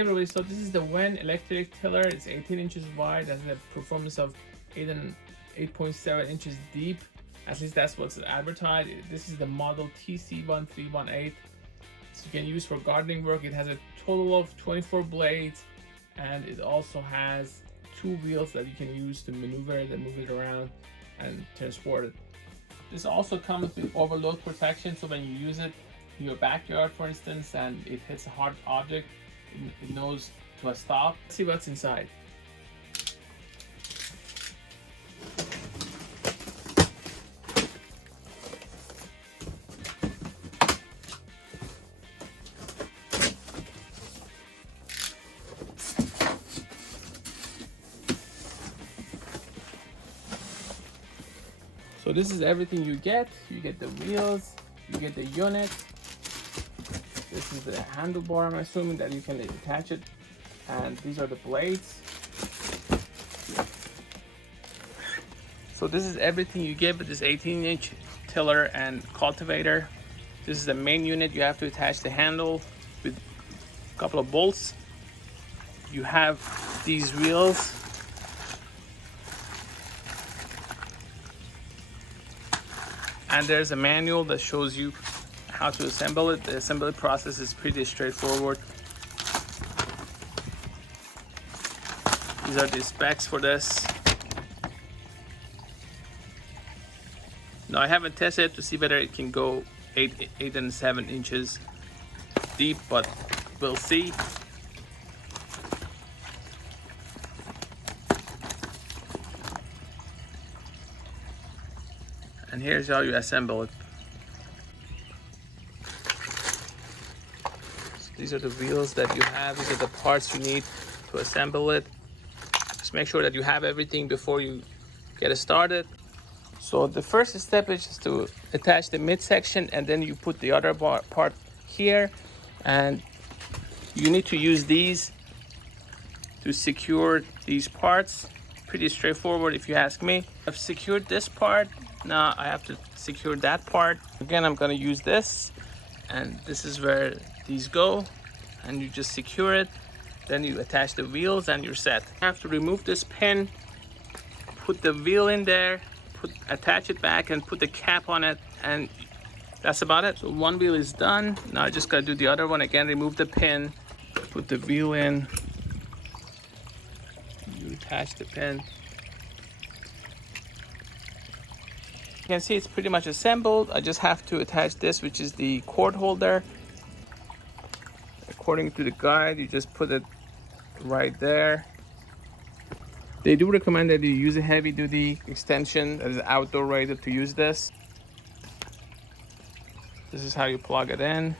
Hey everybody, so this is the WEN electric tiller. It's 18 inches wide, has a performance of 8.7 inches deep. At least that's what's advertised. This is the model TC1318. So you can use for gardening work. It has a total of 24 blades, and it also has 2 wheels that you can use to maneuver it and move it around and transport it. This also comes with overload protection, so when you use it in your backyard, for instance, and it hits a hard object, it knows to stop. Let's see what's inside. So this is everything you get. You get the wheels, you get the unit. This is the handlebar, I'm assuming, that you can attach it. And these are the blades. So this is everything you get with this 18-inch tiller and cultivator. This is the main unit. You have to attach the handle with a couple of bolts. You have these wheels. And there's a manual that shows you how to assemble it. The assembly process is pretty straightforward. These are the specs for this. Now I haven't tested it to see whether it can go 8 and 7 inches deep, but we'll see. And here's how you assemble it. So these are the wheels that you have. These are the parts you need to assemble it. Just make sure that you have everything before you get it started. So the first step is just to attach the midsection, and then you put the other part here. And you need to use these to secure these parts. Pretty straightforward if you ask me. I've secured this part. Now I have to secure that part. Again, I'm gonna use this, and this is where these go, and you just secure it. Then you attach the wheels and you're set. You have to remove this pin, put the wheel in there, attach it back, and put the cap on it, and that's about it. So one wheel is done. Now I just gotta do the other one again. Remove the pin, put the wheel in, you attach the pin. You can see it's pretty much assembled. I just have to attach this, which is the cord holder. According to the guide, you just put it right there. They do recommend that you use a heavy duty extension that is outdoor rated to use this. This is how you plug it in.